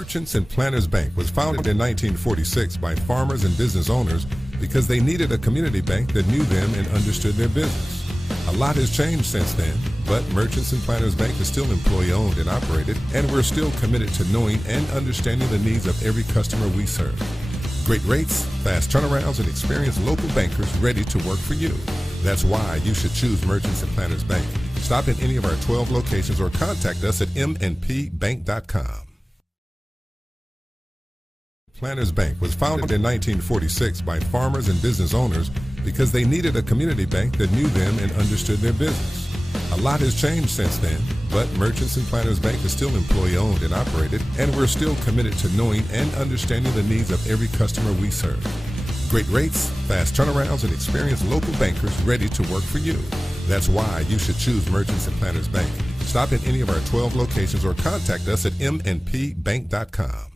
Merchants and Planners Bank was founded in 1946 by farmers and business owners because they needed a community bank that knew them and understood their business. A lot has changed since then, but Merchants and Planners Bank is still employee-owned and operated, and we're still committed to knowing and understanding the needs of every customer we serve. Great rates, fast turnarounds, and experienced local bankers ready to work for you. That's why you should choose Merchants and Planners Bank. Stop in any of our 12 locations or contact us at mnpbank.com. Planners Bank was founded in 1946 by farmers and business owners because they needed a community bank that knew them and understood their business. A lot has changed since then, but Merchants and Planners Bank is still employee-owned and operated, and we're still committed to knowing and understanding the needs of every customer we serve. Great rates, fast turnarounds, and experienced local bankers ready to work for you. That's why you should choose Merchants and Planners Bank. Stop in any of our 12 locations or contact us at mnpbank.com.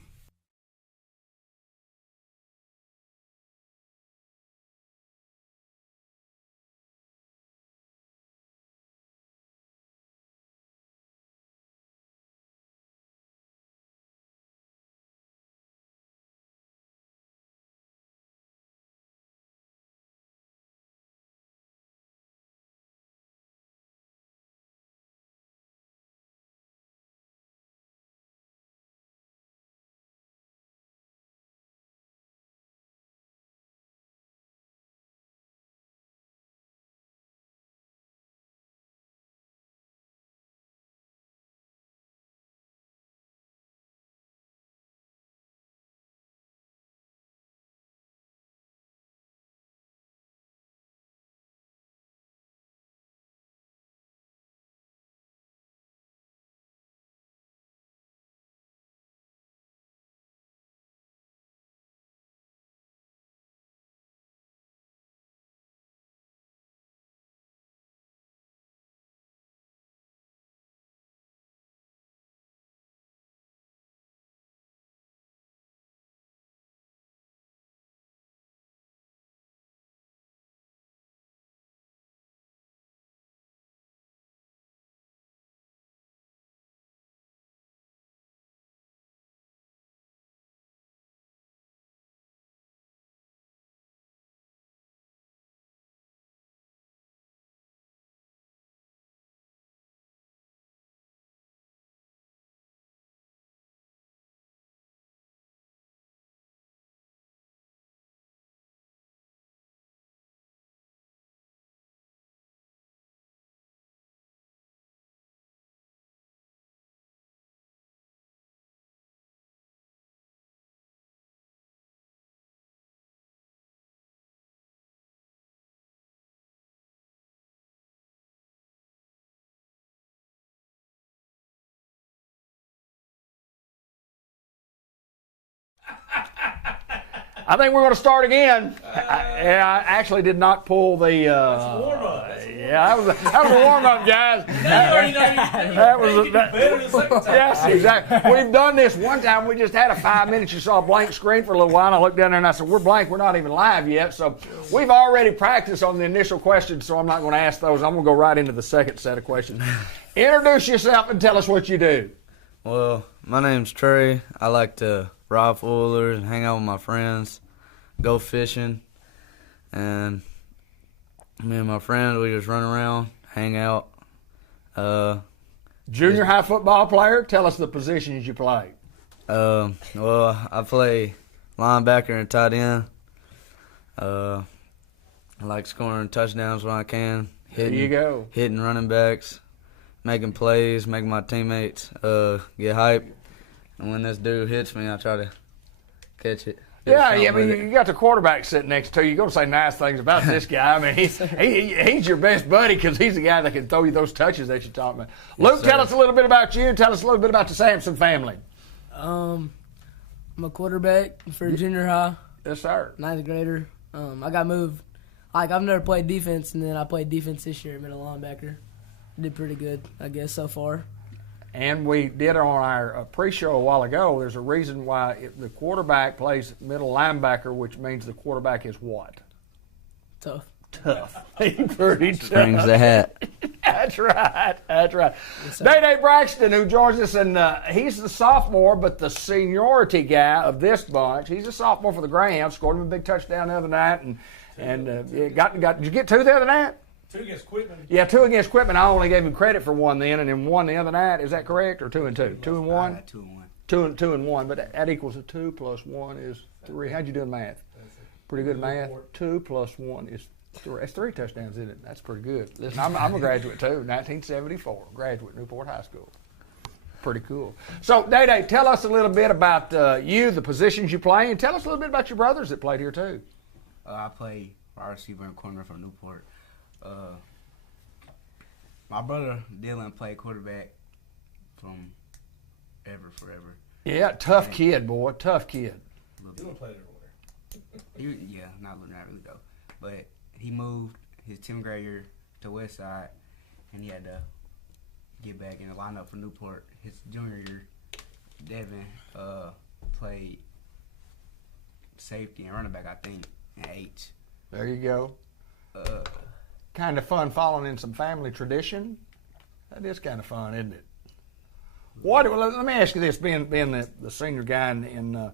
I think we're going to start again. I actually did not pull the. That's warm-up. Yeah, that was a warm-up, guys. That was better the second time. Yes, exactly. We've done this one time. We just had a 5 minutes. You saw a blank screen for a little while, and I looked down there and I said, "We're blank. We're not even live yet." So we've already practiced on the initial questions. So I'm not going to ask those. I'm going to go right into the second set of questions. Introduce yourself and tell us what you do. Well, my name's Trey. I like to ride four-wheelers and hang out with my friends, go fishing, and me and my friends, we just run around, hang out. Junior high football player, tell us the positions you play. Well, I play linebacker and tight end. I like scoring touchdowns when I can. There you go. Hitting running backs, making plays, making my teammates get hyped. And when this dude hits me, I try to catch it. Yeah, I mean, you got the quarterback sitting next to you. You're going to say nice things about this guy. I mean, he's your best buddy because he's the guy that can throw you those touches that you're talking about. Luke, tell us a little bit about you. Tell us a little bit about the Sampson family. I'm a quarterback for junior high. Yes, sir. Ninth grader. I got moved. Like, I've never played defense, and then I played defense this year, middle linebacker. Did pretty good, I guess, so far. And we did on our pre-show a while ago, there's a reason why the quarterback plays middle linebacker, which means the quarterback is what? Tough. Tough. He's pretty tough. Brings the hat. That's right. That's right. Day Braxton, who joins us, and he's the sophomore, but the seniority guy of this bunch. He's a sophomore for the Greyhounds. Scored him a big touchdown the other night, and got. Did you get 2 the other night? 2 against Quitman. Yeah, 2 against Quitman. I only gave him credit for 1 then, and then 1 the other night. Is that correct, or 2 and 2? 2 and 1. 2 and 1. 2 and 1, but that equals a 2 plus 1 is 3. How'd you do in math? Pretty good math. 2 plus 1 is 3. That's 3 touchdowns, isn't it? That's pretty good. Listen, I'm a graduate too, 1974, graduate Newport High School. Pretty cool. So, Day, tell us a little bit about you, the positions you play, and tell us a little bit about your brothers that played here too. I play wide receiver and corner from Newport. My brother Dylan played quarterback from forever. Yeah, tough kid, boy, tough kid. You don't play everywhere. Not really though. But he moved his 10th grade year to West Side, and he had to get back in the lineup for Newport. His junior year, Devin played safety and running back, I think, in H. There you go. Kind of fun following in some family tradition. That is kind of fun, isn't it? Let me ask you this, being the senior guy in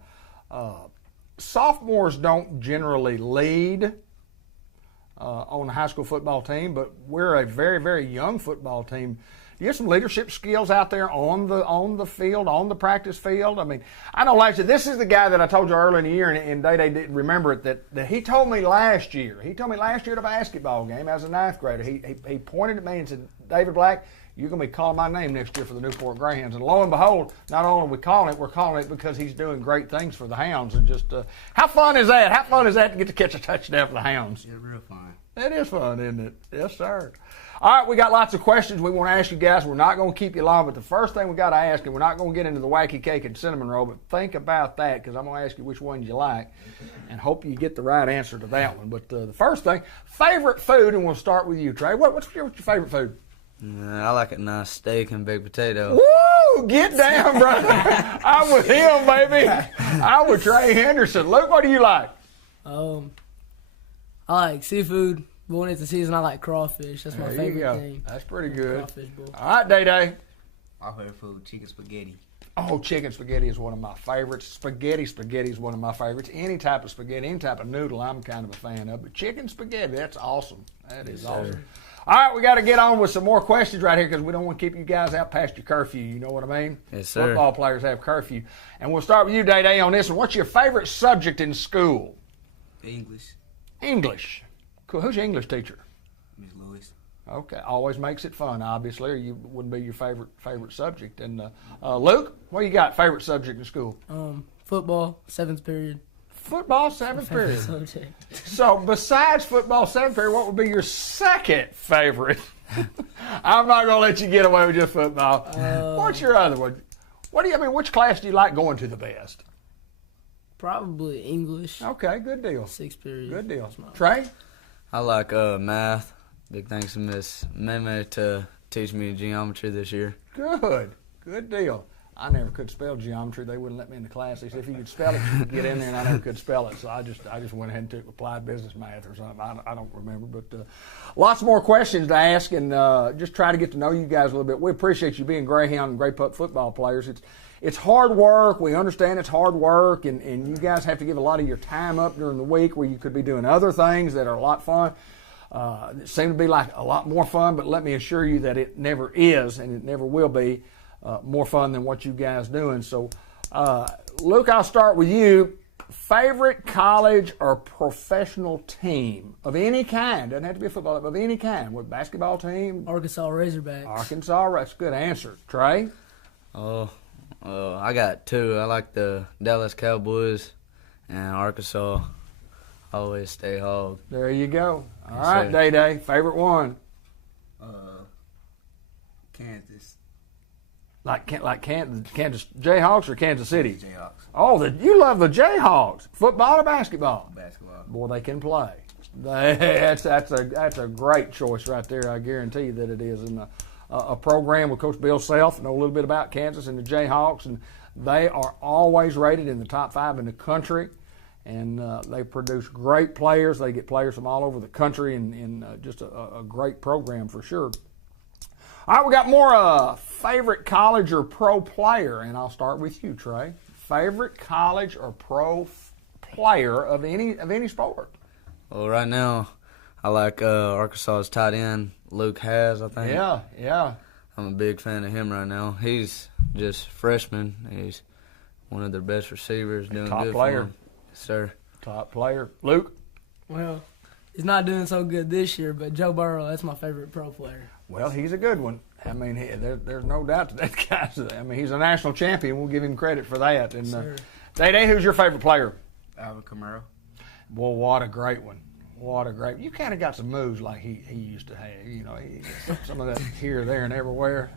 sophomores don't generally lead on the high school football team, but we're a very, very young football team. Do you have some leadership skills out there on the field, on the practice field? I mean, I know last year, this is the guy that I told you earlier in the year, and Day didn't remember it, that he told me last year. He told me last year at a basketball game as a 9th grader. He pointed at me and said, David Black, you're going to be calling my name next year for the Newport Greyhounds. And lo and behold, not only are we calling it, we're calling it because he's doing great things for the Hounds. And just, how fun is that? How fun is that to get to catch a touchdown for the Hounds? It's real fun. It is fun, isn't it? Yes, sir. All right, we got lots of questions we want to ask you guys. We're not going to keep you long, but the first thing we got to ask, and we're not going to get into the wacky cake and cinnamon roll, but think about that because I'm going to ask you which one you like and hope you get the right answer to that one. But the first thing, favorite food, and we'll start with you, Trey. What's your favorite food? I like a nice steak and baked potato. Woo! Get down, brother. I'm with him, baby. I'm with Trey Henderson. Luke, what do you like? I like seafood. But when it's the season, I like crawfish. That's my favorite thing. That's pretty good. Crawfish bowl. All right, Day. My favorite food, chicken spaghetti. Oh, chicken spaghetti is one of my favorites. Spaghetti is one of my favorites. Any type of spaghetti, any type of noodle, I'm kind of a fan of. But chicken spaghetti, that's awesome. That is awesome. All right, we got to get on with some more questions right here because we don't want to keep you guys out past your curfew. You know what I mean? Yes, sir. Football players have curfew. And we'll start with you, Day, on this one. What's your favorite subject in school? English. English. Cool. Who's your English teacher? Miss Lewis. Okay. Always makes it fun, obviously, or you wouldn't be your favorite subject. And Luke, what you got favorite subject in school? Football, 7th period. Football, 7th period. Subject. So besides football, 7th period, what would be your second favorite? I'm not going to let you get away with just football. What's your other one? Which class do you like going to the best? Probably English. Okay, good deal. 6th period. Good deal. Trey? I like math. Big thanks to Miss Meme to teach me geometry this year. Good deal. I never could spell geometry. They wouldn't let me in the class. They said if you could spell it, you could get in there, and I never could spell it. So I just went ahead and took applied business math or something. I don't remember. But lots more questions to ask, and just try to get to know you guys a little bit. We appreciate you being Greyhound and Grey Pup football players. It's hard work. We understand it's hard work, and you guys have to give a lot of your time up during the week where you could be doing other things that are a lot fun. It seemed to be like a lot more fun, but let me assure you that it never is, and it never will be more fun than what you guys doing. So, Luke, I'll start with you. Favorite college or professional team of any kind? Doesn't have to be a football, of any kind. What, basketball team? Arkansas Razorbacks. Arkansas. That's a good answer. Trey? I got 2. I like the Dallas Cowboys and Arkansas. Always stay hog. There you go. All Yes, right, sir. Day. Favorite one? Kansas. Like Kansas Jayhawks or Kansas City? Jayhawks. Oh, you love the Jayhawks. Football or basketball? Basketball. Boy, they can play. That's a great choice right there. I guarantee you that it is. And a program with Coach Bill Self, know a little bit about Kansas and the Jayhawks, and they are always rated in the top 5 in the country. And they produce great players. They get players from all over the country, and just a great program for sure. All right, we got more favorite college or pro player, and I'll start with you, Trey. Favorite college or pro player of any sport? Well, right now, I like Arkansas's tight end, Luke Has, I think. Yeah. I'm a big fan of him right now. He's just freshman. He's one of their best receivers, doing Top good player. for him. Yes, sir. Top player. Luke? Well, he's not doing so good this year, but Joe Burrow, that's my favorite pro player. Well, he's a good one. I mean, there's no doubt that guy's. I mean, he's a national champion. We'll give him credit for that. And Day, who's your favorite player? Alvin Kamara. Well, what a great one. What a great. You kind of got some moves like he used to have. You know, some of that here, there, and everywhere.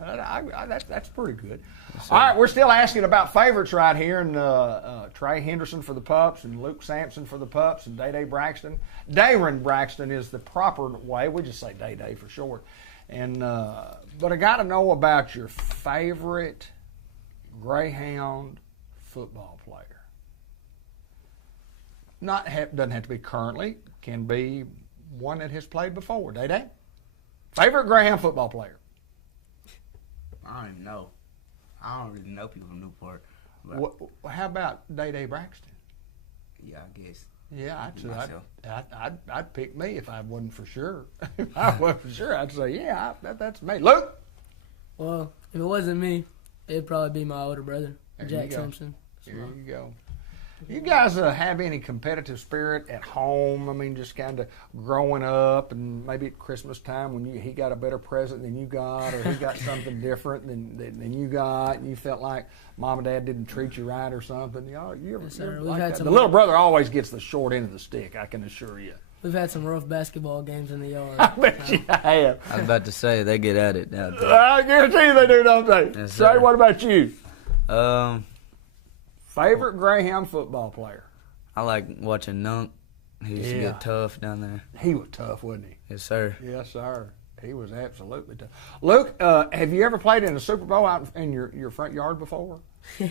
That's pretty good. Yes, all right, we're still asking about favorites right here, and Trey Henderson for the Pups, and Luke Sampson for the Pups, and Day Braxton. Dayron Braxton is the proper way. We just say Day for short. And but I got to know about your favorite Greyhound football player. Doesn't have to be currently. Can be one that has played before. Day. Favorite Greyhound football player? I don't even know. I don't really know people from Newport. How about Day Braxton? Yeah, I guess. Yeah, I'd pick me if I wasn't for sure. If I wasn't for sure, I'd say, yeah, that's me. Luke? Well, if it wasn't me, it'd probably be my older brother, There Jack you go. Simpson. There you go. You guys have any competitive spirit at home? I mean, just kind of growing up, and maybe at Christmas time when he got a better present than you got, or he got something different than you got, and you felt like mom and dad didn't treat you right or something. You ever, Yes, sir. like that? The little brother always gets the short end of the stick, I can assure you. We've had some rough basketball games in the yard. I bet you have. I was about to say, they get at it now. I guarantee you they do, don't they? Yes, Say, sir. what about you? Favorite Greyhound football player? I like watching Nunk. He used to Yeah. get tough down there. He was tough, wasn't he? Yes, sir. Yes, sir. He was absolutely tough. Luke, have you ever played in a Super Bowl out in your front yard before? Yeah.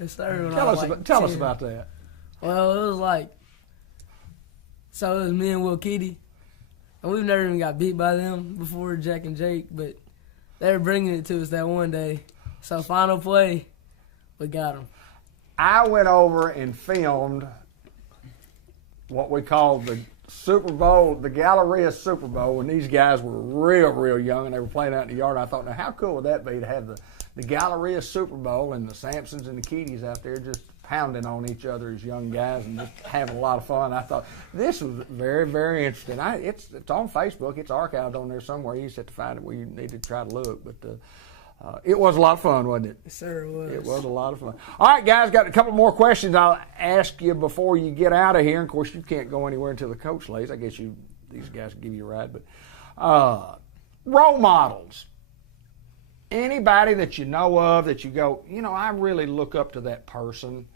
Yes, sir. When I Tell was us like tell us 10. about that. Well, it was like, so it was me and Will Keedy, and we've never even got beat by them before, Jack and Jake, but they were bringing it to us that one day. So final play, we got them. I went over and filmed what we called the Super Bowl, the Galleria Super Bowl, and these guys were real young, and they were playing out in the yard. And I thought, now how cool would that be to have the Galleria Super Bowl and the Sampsons and the Keedys out there just pounding on each other as young guys and just having a lot of fun. I thought this was very interesting. It's on Facebook. It's archived on there somewhere. You just have to find it where you need to try to look. But it was a lot of fun, wasn't it? Yes, sir, it was. It was a lot of fun. All right, guys, got a couple more questions I'll ask you before you get out of here. And of course, you can't go anywhere until the coach leaves. I guess these guys can give you a ride. But role models. Anybody that you know of that you go, I really look up to that person,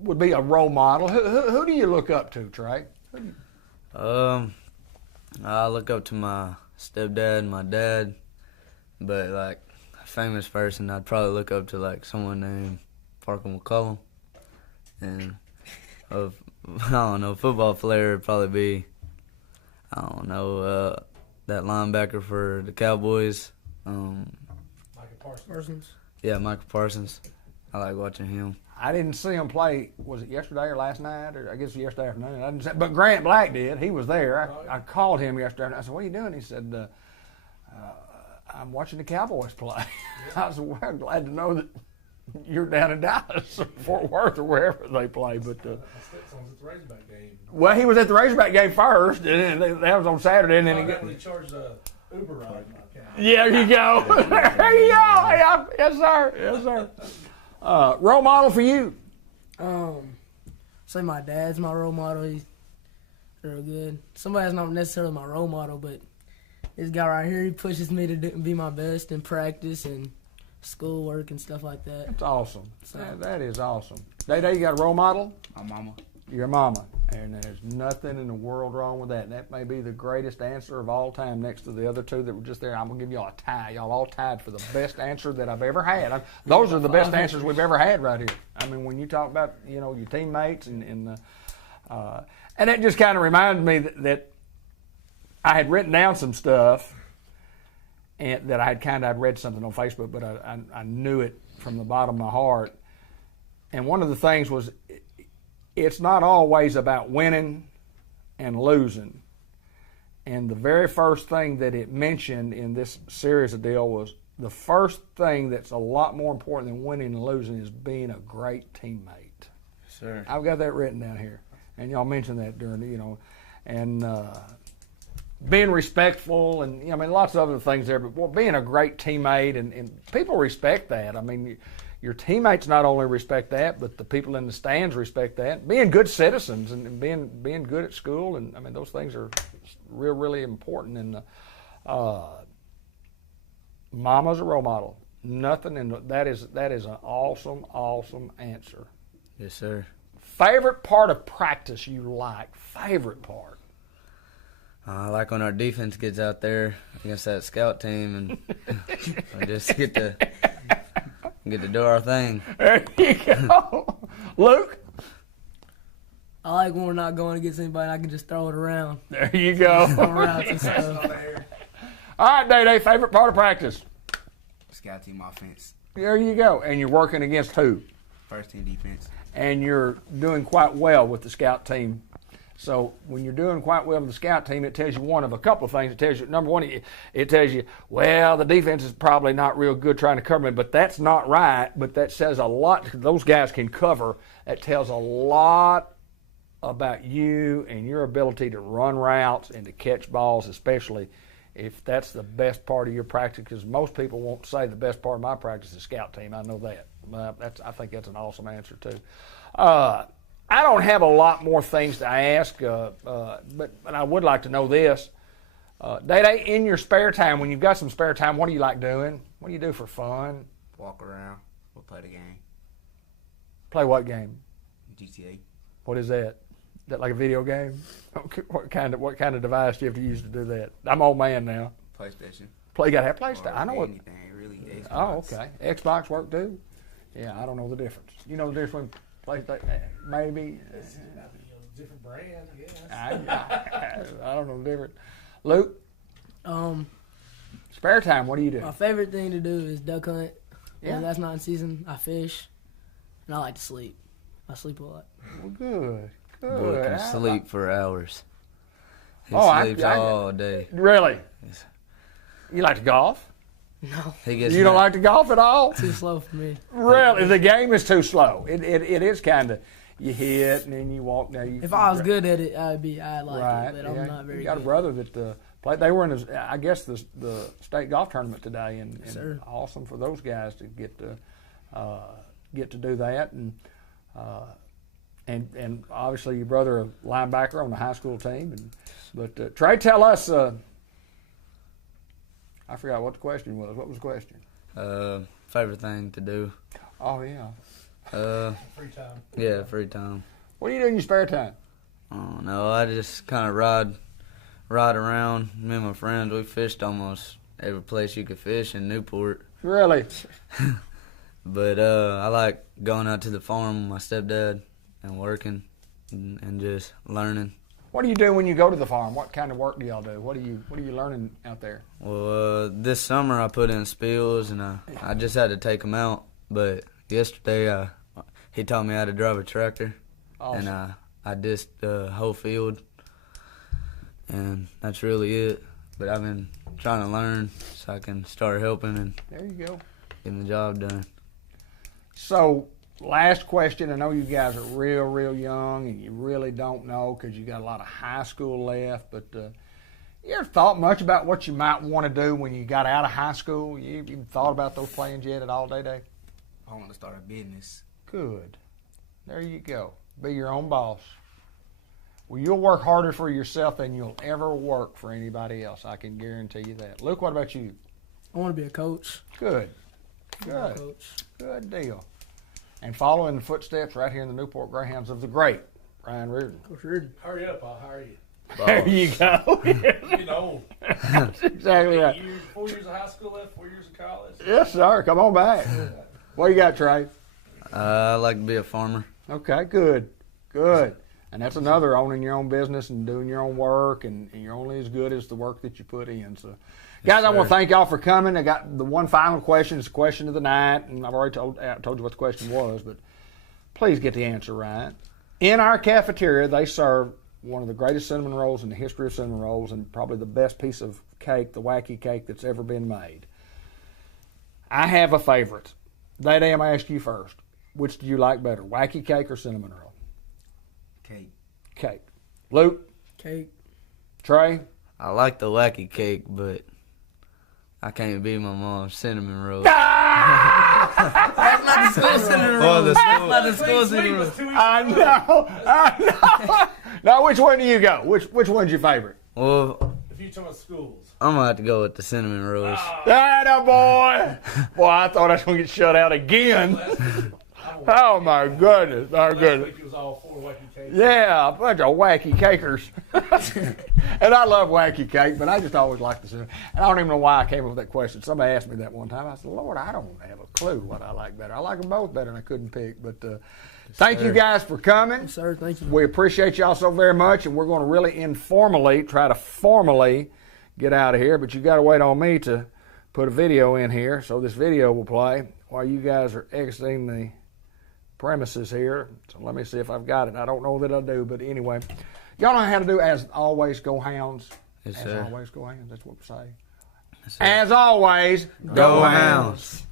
would be a role model. Who do you look up to, Trey? I look up to my stepdad, my dad, but like a famous person, I'd probably look up to like someone named Parker McCollum, and I don't know, football player would probably be, that linebacker for the Cowboys. Michael Parsons. Yeah, Michael Parsons. I like watching him. I didn't see him play. Was it yesterday or last night? Or I guess yesterday afternoon. I didn't see, but Grant Black did. He was there. I called him yesterday. I said, "What are you doing?" He said, "I'm watching the Cowboys play." I said, "Well, I'm glad to know that you're down in Dallas or Fort Worth or wherever they play." But My stepson's at the Razorback game. well, he was at the Razorback game first, and then that was on Saturday, and then he Oh, got. when he charged Uber ride. Yeah, there you go. There you go. Yeah, yes, sir. Yes, sir. Role model for you? Say my dad's my role model. He's real good. Somebody's not necessarily my role model, but this guy right here, he pushes me to be my best in practice and schoolwork and stuff like that. That's awesome. So- That is awesome. Day, you got a role model? My mama. Your mama. And there's nothing in the world wrong with that. And that may be the greatest answer of all time next to the other two that were just there. I'm going to give y'all a tie. Y'all all tied for the best answer that I've ever had. Those are the best answers we've ever had right here. I mean, when you talk about, your teammates and it just kind of reminded me that I had written down some stuff. and that I'd read something on Facebook, but I knew it from the bottom of my heart. And one of the things was, it's not always about winning and losing. And the very first thing that it mentioned in this series of deal was the first thing that's a lot more important than winning and losing is being a great teammate. Sir. I've got that written down here, and y'all mentioned that during and being respectful, and I mean lots of other things there. But being a great teammate, and people respect that. I mean, your teammates not only respect that, but the people in the stands respect that. Being good citizens and being good at school, and I mean those things are really important. And Mama's a role model. Nothing in that is an awesome answer. Yes, sir. Favorite part of practice you like? Favorite part? I like when our defense gets out there against that scout team and we just get to do our thing. There you go. Luke? I like when we're not going against anybody and I can just throw it around. There you go. On routes and stuff. All right, Day-Day, favorite part of practice? Scout team offense. There you go. And you're working against who? First team defense. And you're doing quite well with the scout team. So when you're doing quite well with the scout team, it tells you one of a couple of things. It tells you, number one, it tells you, well, the defense is probably not real good trying to cover me, but that's not right. But that says a lot. Those guys can cover. That tells a lot about you and your ability to run routes and to catch balls, especially if that's the best part of your practice, because most people won't say the best part of my practice is scout team. I know that. I think that's an awesome answer, too. I don't have a lot more things to ask, but I would like to know this. Day-Day, in your spare time, when you've got some spare time, what do you like doing? What do you do for fun? Walk around. We'll play the game. Play what game? GTA. What is that? Is that like a video game? What kind of device do you have to use to do that? I'm old man now. PlayStation. You got to have PlayStation. Or I know what. anything, really. Xbox. Oh, okay. Xbox work too? Yeah, I don't know the difference. You know the difference between PlayStation? Maybe. Different brand, I guess. I don't know the difference. Luke, spare time, what do you do? My favorite thing to do is duck hunt. Yeah. When that's not in season, I fish. And I like to sleep. I sleep a lot. Well, good. Boy can I- sleep for hours. He Oh, sleeps all day. Really? Yes. You like to golf? No, He gets You don't like to golf at all? too slow for me. Really? The game is too slow. It is kind of, you hit and then you walk down. If I was good at it, I'd like Right. it, but I'm not very You got good. a brother that played. They were in, I guess, the state golf tournament today, and Sir. awesome for those guys to get to do that, and obviously your brother a linebacker on the high school team. But Trey, tell us. I forgot what the question was. What was the question? Favorite thing to do? Oh yeah. Free time. Yeah, free time. What do you do in your spare time? Oh no, I just kind of ride around. Me and my friends, we fished almost every place you could fish in Newport. Really? But I like going out to the farm with my stepdad and working and just learning. What do you do when you go to the farm? What kind of work do y'all do? What are you learning out there? Well, this summer I put in spills and I just had to take them out. But yesterday he taught me how to drive a tractor. Awesome. And I disked the whole field. And that's really it. But I've been trying to learn so I can start helping and There you go. getting the job done. So, last question. I know you guys are real young and you really don't know because you got a lot of high school left, but you ever thought much about what you might want to do when you got out of high school? You even thought about those plans yet at all, Day-Day? I want to start a business. Good. There you go. Be your own boss. Well, you'll work harder for yourself than you'll ever work for anybody else. I can guarantee you that. Luke, what about you? I want to be a coach. Good. A Good. coach. Good deal. And follow in the footsteps right here in the Newport Greyhounds of the great Ryan Reardon. Coach Reardon. Hurry up, I'll hire you. There you go. You know, That's exactly right. 4 years of high school left, 4 years of college. Yes, sir. Come on back. What you got, Trey? I like to be a farmer. Okay, good. Good. And that's another owning your own business and doing your own work, and you're only as good as the work that you put in. So, guys, I want to thank y'all for coming. I got the one final question. It's the question of the night, and I've already told you what the question was, but please get the answer right. In our cafeteria, they serve one of the greatest cinnamon rolls in the history of cinnamon rolls, and probably the best piece of cake, the wacky cake that's ever been made. I have a favorite. Day, I'm going to ask you first. Which do you like better, wacky cake or cinnamon roll? Cake. Cake. Luke? Cake. Trey? I like the wacky cake, but I can't beat my mom's cinnamon roll. That's not the school cinnamon roll. the That's school- not the school cinnamon roll. I know. Now, which one do you go? Which one's your favorite? Well, If you talk about schools. I'm going to have to go with the cinnamon rolls. Atta boy. Boy, I thought I was going to get shut out again. Oh, my goodness. My Last goodness. week it was all 4 wacky cakes. Yeah, a bunch of wacky cakers. And I love wacky cake, but I just always like the cinnamon. And I don't even know why I came up with that question. Somebody asked me that one time. I said, Lord, I don't have a clue what I like better. I like them both better, and I couldn't pick. But thank you guys for coming. Sir, thank you. We appreciate y'all so very much, and we're going to really informally try to formally get out of here. But you got to wait on me to put a video in here, so this video will play while you guys are exiting the premises here. So let me see if I've got it. I don't know that I do, but anyway, y'all know how to do. As always, go Hounds. Yes, As sir. always, go Hounds. That's what we say. Yes, sir. As always, Go Hounds.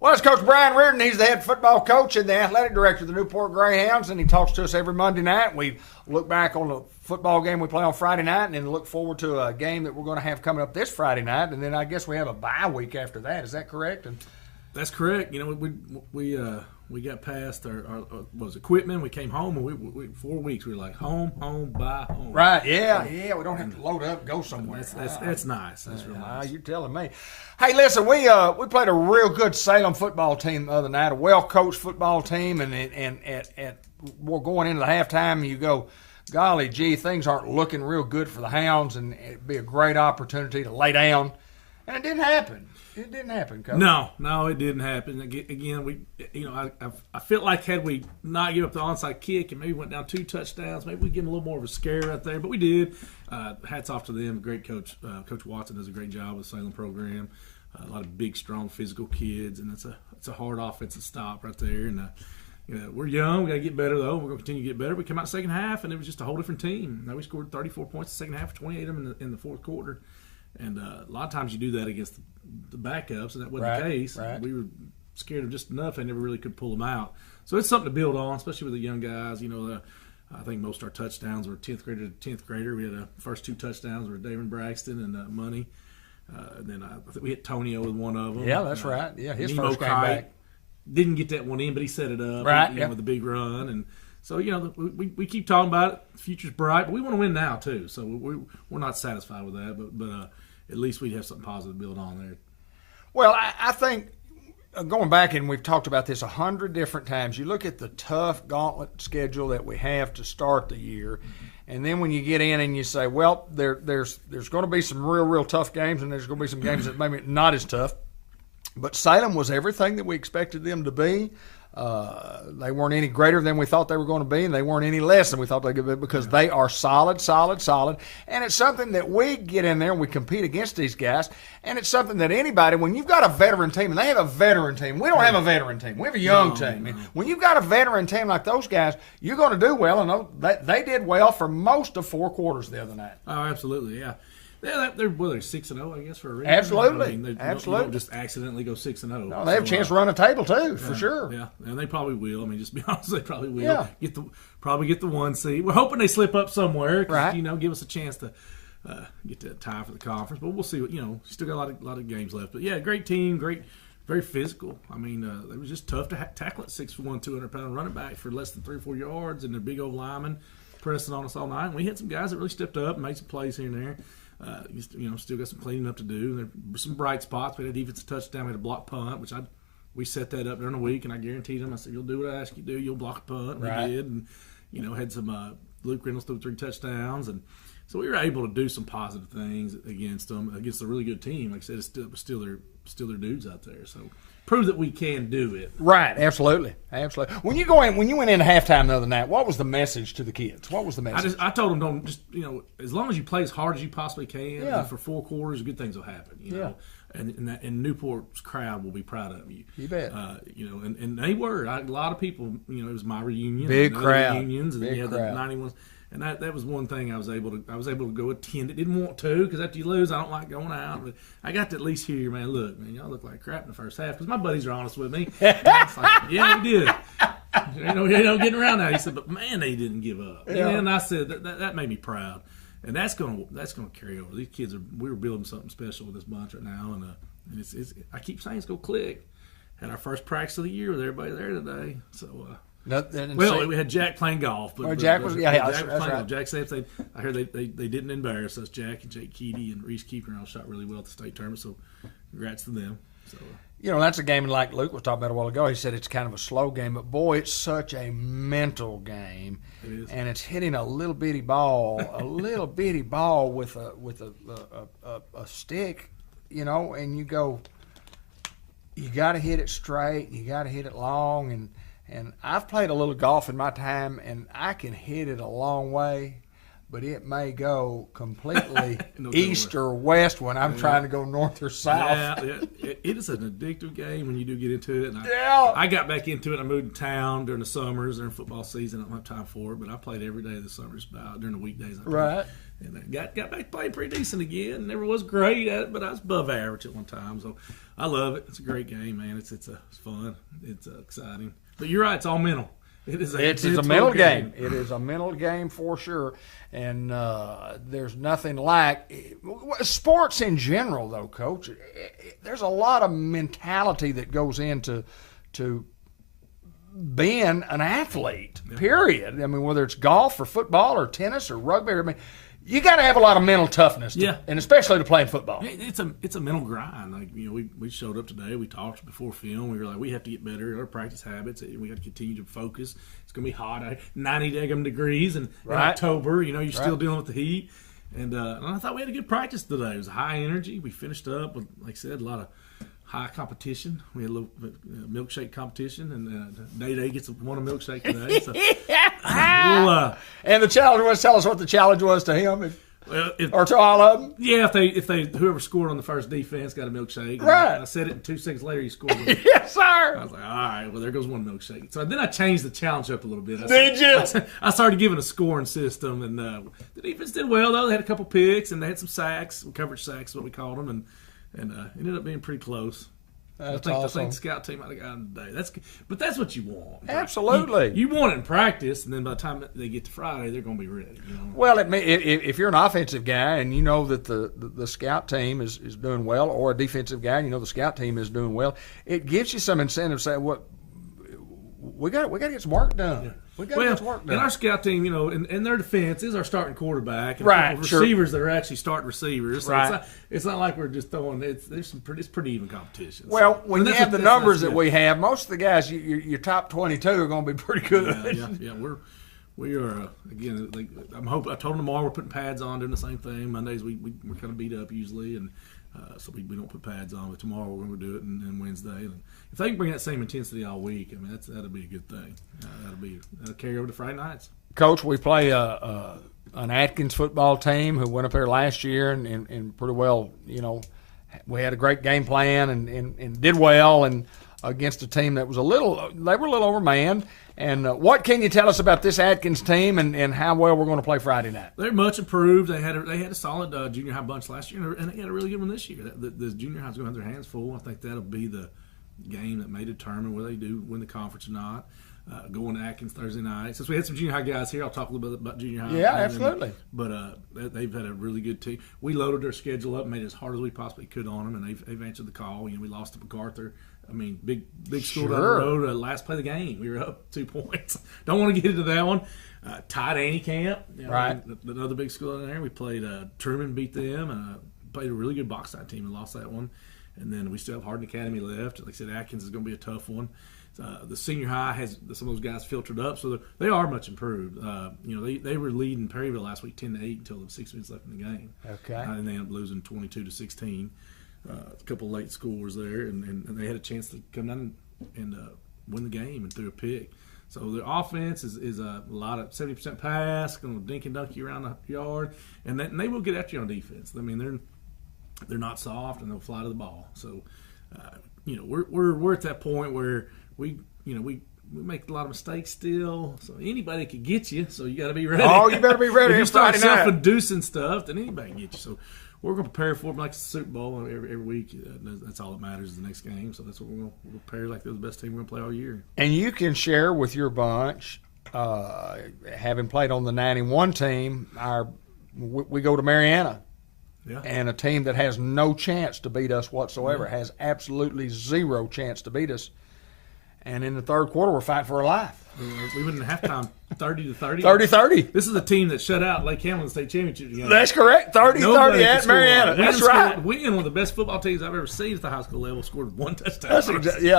Well, it's Coach Brian Reardon. He's the head football coach and the athletic director of the Newport Greyhounds, and he talks to us every Monday night. We look back on the football game we play on Friday night and then look forward to a game that we're going to have coming up this Friday night, and then I guess we have a bye week after that. Is that correct? And That's correct. You know, we got past our what was it, equipment. We came home and we 4 weeks. We were like home, bye, home. right, yeah, we don't have to load up, go somewhere. That's nice. That's real nice. You're telling me. Hey, listen, we played a real good Salem football team the other night, a well-coached football team, and we're going into the halftime, and you go, golly gee, things aren't looking real good for the Hounds, and it'd be a great opportunity to lay down, and it didn't happen. It didn't happen, Coach. No, it didn't happen. Again, I felt like had we not give up the onside kick and maybe went down 2 touchdowns, maybe we give them a little more of a scare right there. But we did. Hats off to them. Great coach. Coach Watson does a great job with the Salem program. A lot of big, strong, physical kids, and it's a hard offensive stop right there. And we're young. We got to get better though. We're going to continue to get better. We come out second half, and it was just a whole different team. Now we scored 34 points in the second half, 28 of them in the fourth quarter. And a lot of times you do that against the backups, and that wasn't the case. Right. We were scared of just enough, and never really could pull them out. So it's something to build on, especially with the young guys. I think most of our touchdowns were 10th grader to 10th grader. We had the first 2 touchdowns were David Braxton and Money. And then I think we hit Tonio with one of them. Yeah, that's right. Yeah, his Nemo first game Kite back. didn't get that one in, but he set it up. Right, with the big run. And so, we keep talking about it. The future's bright, but we want to win now, too. So we're not satisfied with that, but at least we'd have something positive to build on there. Well, I think going back, and we've talked about this 100 different times, you look at the tough gauntlet schedule that we have to start the year, and then when you get in and you say, well, there's going to be some real tough games, and there's going to be some games that maybe not as tough. But Salem was everything that we expected them to be. They weren't any greater than we thought they were going to be, and they weren't any less than we thought they could be, because they are solid. And it's something that we get in there and we compete against these guys. And it's something that anybody, when you've got a veteran team, and they have a veteran team, we don't have a veteran team. We have a young team. No. When you've got a veteran team like those guys, you're going to do well. And they did well for most of 4 quarters the other night. Oh, absolutely, yeah. Yeah, they're 6-0, I guess, for a reason. Absolutely, I mean, absolutely. Don't just accidentally go 6-0. No, they have a chance to run a table too, for sure. Yeah, and they probably will. I mean, just to be honest, they probably will. Yeah. Probably get the 1 seed. We're hoping they slip up somewhere, right? Give us a chance to get that tie for the conference. But we'll see. Still got a lot of games left. But yeah, great team, very physical. I mean, it was just tough to tackle at 6'1", 200-pound running back for less than 3 or 4 yards, and their big old linemen pressing on us all night. And we had some guys that really stepped up and made some plays here and there. Still got some cleaning up to do. There were some bright spots. We had a defensive touchdown. We had a block punt, which we set that up during the week, and I guaranteed them. I said, "You'll do what I ask you to do. You'll block a punt." And right. We did, and had some Luke Reynolds threw 3 touchdowns, and so we were able to do some positive things against them, against a really good team. Like I said, it's still their dudes out there. So prove that we can do it. Right, absolutely. When you went into halftime the other night, what was the message to the kids? What was the message? I told them, don't just as long as you play as hard as you possibly can, yeah. and for 4 quarters, good things will happen. You know? And Newport's crowd will be proud of you. You bet. And they were a lot of people. It was my reunion, big crowd, reunions, and big crowd. The 91s. And that was one thing I was able to go attend. It didn't want to, because after you lose, I don't like going out. But I got to at least hear, man, look, man, y'all look like crap in the first half. Because my buddies are honest with me. And I was like, yeah, we did. Getting around that. He said, but man, they didn't give up. Yeah. And I said that made me proud. And that's gonna carry over. These kids we were building something special with this bunch right now, and it's I keep saying it's gonna click. Had our first practice of the year with everybody there today, so. We had Jack playing golf. Jack was that's playing right. golf. Jack said I heard they didn't embarrass us. Jack and Jake Keedy and Reese Keeper all shot really well at the state tournament, so congrats to them. So that's a game like Luke was talking about a while ago. He said it's kind of a slow game, but boy, it's such a mental game. It is. And it's hitting a little bitty ball with a stick, and you go, you got to hit it straight, you got to hit it long, and I've played a little golf in my time, and I can hit it a long way, but it may go completely east or west when I'm trying to go north or south. Yeah, it is an addictive game when you do get into it. And yeah. I got back into it. I moved to town during the summers, during football season. I don't have time for it, but I played every day of the summers, about during the weekdays. Right. And I got back to playing pretty decent again. Never was great at it, but I was above average at one time. So I love it. It's a great game, man. It's fun. It's exciting. But you're right. It's all mental. It's a mental game. It is a mental game for sure. And there's nothing like sports in general, though, Coach. There's a lot of mentality that goes into being an athlete. Period. I mean, whether it's golf or football or tennis or rugby. I mean, you got to have a lot of mental toughness, and especially to play in football. It's a mental grind. Like we showed up today. We talked before film. We were like, we have to get better at our practice habits. We got to continue to focus. It's going to be hot, 90 degrees, and in October, you're still dealing with the heat. And I thought we had a good practice today. It was high energy. We finished up with, like I said, a lot of high competition. We had a little milkshake competition, and Day gets won a milkshake today. So and the challenge was, tell us what the challenge was to him, or to all of them. Yeah, if they whoever scored on the first defense got a milkshake. Right. I said it, and 2 seconds later he scored. Yes, sir. I was like, all right, well there goes one milkshake. So then I changed the challenge up a little bit. Did you? I started giving a scoring system, and the defense did well though. They had a couple picks, and they had some sacks, coverage sacks, what we called them, and it ended up being pretty close. That's I awesome. think the scout team might have got him today. But that's what you want. Absolutely. You want it in practice, and then by the time they get to Friday, they're going to be ready. You know? Well, if you're an offensive guy and you know that the scout team is doing well, or a defensive guy and you know the scout team is doing well, it gives you some incentive to say, "What we got to get some work done." Yeah. We got to get some work done. And our scout team, you know, in their defense, is our starting quarterback, and Right, a couple of sure. receivers that are actually starting receivers. So Right. it's not like we're just throwing. It's pretty even competition. Well, when you have the numbers that good. we have, most of the guys, your top 22 are going to be pretty good. Yeah. We are again. I told them tomorrow we're putting pads on, doing the same thing. Mondays we're kind of beat up usually, and so we don't put pads on. But tomorrow we're going to do it, and Wednesday. And if they can bring that same intensity all week, I mean that'll be a good thing. That'll carry over to Friday nights. Coach, we play an Atkins football team who went up there last year and pretty well, you know, we had a great game plan and did well, and against a team that was they were a little overmanned. And what can you tell us about this Atkins team and how well we're going to play Friday night? They're much improved. They had a solid junior high bunch last year, and they had a really good one this year. The junior high's going to have their hands full. I think that'll be the game that may determine whether they do win the conference or not. Going to Atkins Thursday night. Since we had some junior high guys here, I'll talk a little bit about junior high. Yeah, absolutely. But they've had a really good team. We loaded their schedule up, made it as hard as we possibly could on them, and they've answered the call. You know, we lost to MacArthur. I mean, big school down the road. Last play of the game, we were up 2 points. Don't want to get into that one. Tied Annie Camp, you know, right? Another big school in there. We played Truman, beat them, and played a really good box side team and lost that one. And then we still have Hardin Academy left. Like I said, Atkins is going to be a tough one. The senior high has some of those guys filtered up, so they are much improved. You know, they were leading Perryville last week 10-8 until there was 6 minutes left in the game. Okay. And they ended up losing 22-16. A couple late scores there, and they had a chance to come down and win the game and threw a pick. So their offense is a lot of 70% pass, going to dink and dunk you around the yard, and they will get after you on defense. I mean, they're not soft and they'll fly to the ball. So you know, we're at that point where we make a lot of mistakes still. So anybody could get you. So you got to be ready. Oh, you better be ready. If you start Friday night. self-inducing stuff, then anybody can get you. So we're going to prepare for them like it's the Super Bowl every week. That's all that matters is the next game. So that's what we'll prepare like they're the best team we're going to play all year. And you can share with your bunch, having played on the 91 team, we go to Mariana. Yeah. And a team that has no chance to beat us whatsoever, has absolutely zero chance to beat us. And in the third quarter, we're fighting for our life. We went in halftime 30-30. 30-30. This is a team that shut out Lake Hamilton State Championship game. That's correct. 30-30 at Mariana. That's right. We in one of the best football teams I've ever seen at the high school level. Scored one touchdown. That's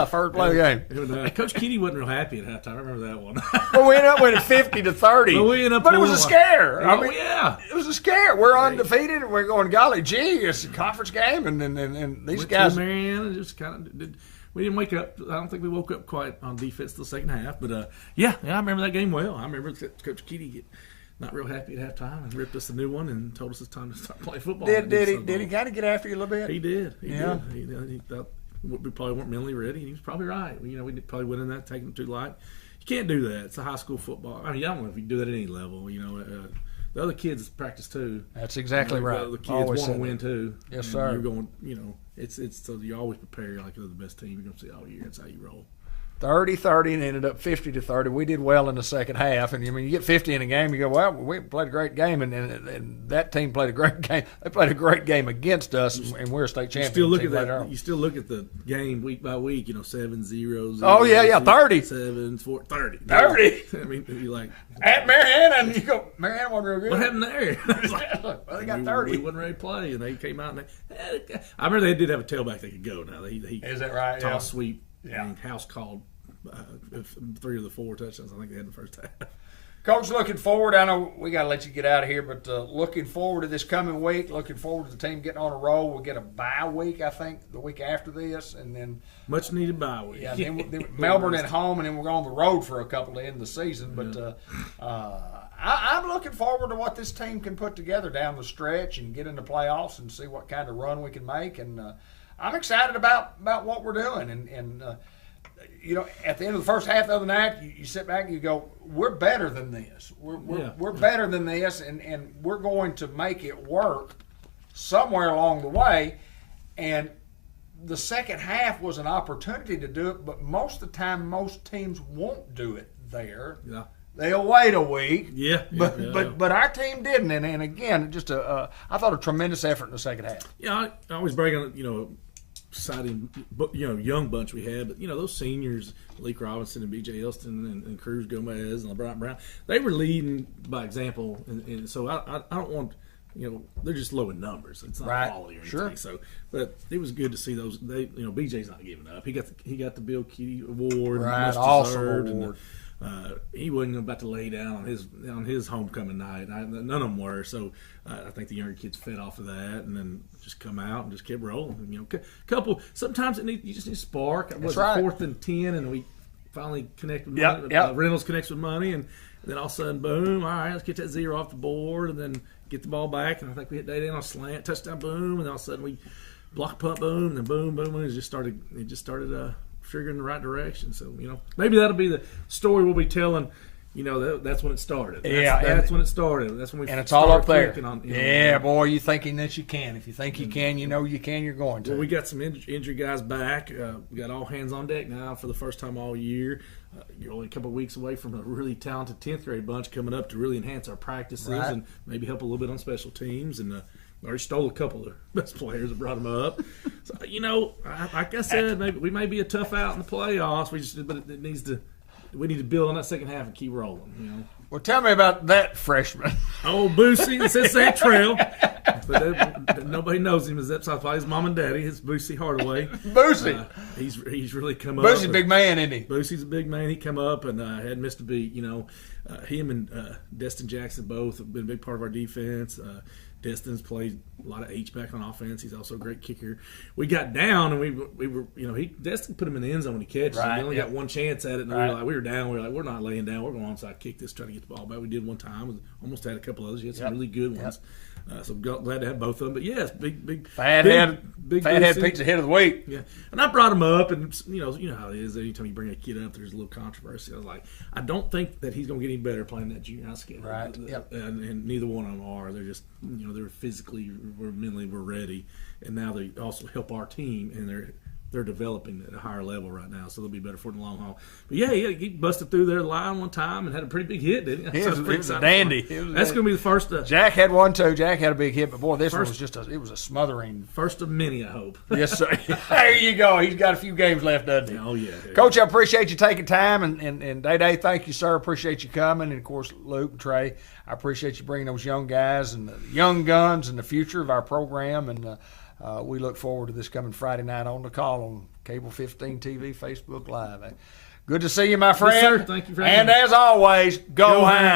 first play of the game. And, Coach Keedy wasn't real happy at halftime. I remember that one. But we ended up winning 50-30. But it was a scare. Oh, yeah. It was a scare. We're undefeated, and we're going, golly gee, it's a conference game, and these Went guys. to Mariana just kind of did. We didn't wake up. I don't think we woke up quite on defense till the second half. But yeah, I remember that game well. I remember Coach Keedy get not real happy at halftime and ripped us a new one and told us it's time to start playing football. Did he kind of get after you a little bit? He did. He Yeah. did. He thought we probably weren't mentally ready. He was probably right. We probably went in that taking them too light. You can't do that. It's a high school football. I mean, I don't know if you can do that at any level. You know, the other kids practice too. That's exactly right. The kids want to win too. Yes, and sir. You're going. You know, it's so you always prepare like you're the best team you're going to see all year. That's how you roll. 30-30 and ended up 50-30. We did well in the second half, and I mean, you get 50 in a game, you go, well, we played a great game, and that team played a great game. They played a great game against us, and we're a state champion. You still look at the game week by week. You know, 7-0. Oh yeah, 30. 7-4, 30. 30. I mean, you like at Mariana, and you go, Mariana wasn't real good. what happened there? Well, they got 30. We wasn't ready to play, and they came out and I remember they did have a tailback they could go. Now he Is that right? toss Yeah. sweep. Yeah. And House called 3 of the 4 touchdowns I think they had in the first half. Coach, looking forward, I know we got to let you get out of here, but looking forward to this coming week, looking forward to the team getting on a roll. We'll get a bye week, I think, the week after this, and then Much needed bye week. yeah, then Melbourne at home, and then we're going on the road for a couple to end the season. But I'm looking forward to what this team can put together down the stretch and get into playoffs and see what kind of run we can make. And I'm excited about what we're doing. And you know, at the end of the first half the other night, you sit back and you go, we're better than this. We're better than this, and we're going to make it work somewhere along the way. And the second half was an opportunity to do it, but most of the time, most teams won't do it there. Yeah. They'll wait a week. Yeah. But our team didn't, and again, just I thought a tremendous effort in the second half. Yeah, I always brag on exciting, young bunch we had, but those seniors, Leak Robinson and B.J. Elston and Cruz Gomez and LeBron Brown, they were leading by example, and so I don't want. They're just low in numbers. It's not quality or anything. Sure. So, but it was good to see those. BJ's not giving up. He got the Bill Key Award, Right, much awesome deserved, award. And he wasn't about to lay down on his homecoming night. None of them were. So I think the younger kids fed off of that, and then just come out and just kept rolling. Couple. Sometimes you just need a spark. It was right. 4th and 10, and we finally connect with Yep, money. yep. Reynolds connects with money, and then all of a sudden, boom! All right, let's get that 0 off the board, and then get the ball back, and I think we hit Day Day on a slant, touchdown, boom, and then all of a sudden we block punt, boom, and then boom, boom, and it just started figuring in the right direction. So maybe that'll be the story we'll be telling. That's when it started. That's when it started. That's when we And it's all up there. On, boy, you thinking that you can. If you think you can, you can. You're going to. Well, we got some injury guys back. We got all hands on deck now for the first time all year. You're only a couple of weeks away from a really talented 10th grade bunch coming up to really enhance our practices and maybe help a little bit on special teams. And I already stole a couple of the best players and brought them up. So, like I said, maybe we may be a tough out in the playoffs. We need to build on that second half and keep rolling. Well, tell me about that freshman. Oh, Boosie, it says Santrell, but nobody knows him. That's probably his mom and daddy. It's Boosie Hardaway. Boosie. He's really come up. Boosie's a big man, isn't he? Boosie's a big man. He come up and hadn't missed a beat. Him and Destin Jackson both have been a big part of our defense. Destin's played a lot of H-back on offense. He's also a great kicker. We got down and we were Destin put him in the end zone when he catches him. We only got one chance at it, and we were down. We were like, we're not laying down. We're going onside kick this, try to get the ball back. We did one time. We almost had a couple others. He had some really good ones. So glad to have both of them. But yes, big Fathead Boosie. pizza head of the week. Yeah, and I brought him up, and you know how it is. Anytime you bring a kid up, there's a little controversy. I was like, I don't think that he's going to get any better playing that junior high schedule. Right. Yep. And neither one of them are. They're just they're physically, mentally, we're ready, and now they also help our team, and they're developing at a higher level right now, so they'll be better for the long haul. But yeah, he busted through their line one time and had a pretty big hit, didn't he? It was a dandy. That's going to be the first. Jack had one too. Jack had a big hit, but boy, this one was it was a smothering. First of many, I hope. Yes, sir. There you go. He's got a few games left, doesn't he? Oh yeah. Coach, I appreciate you taking time, and Day Day, thank you, sir. Appreciate you coming, and of course, Luke and Trey, I appreciate you bringing those young guys and the young guns and the future of our program, and we look forward to this coming Friday night on the call on Cable 15 TV, Facebook Live. Good to see you, my friend. Yes, sir. Thank you for having me. And as always, go Hounds.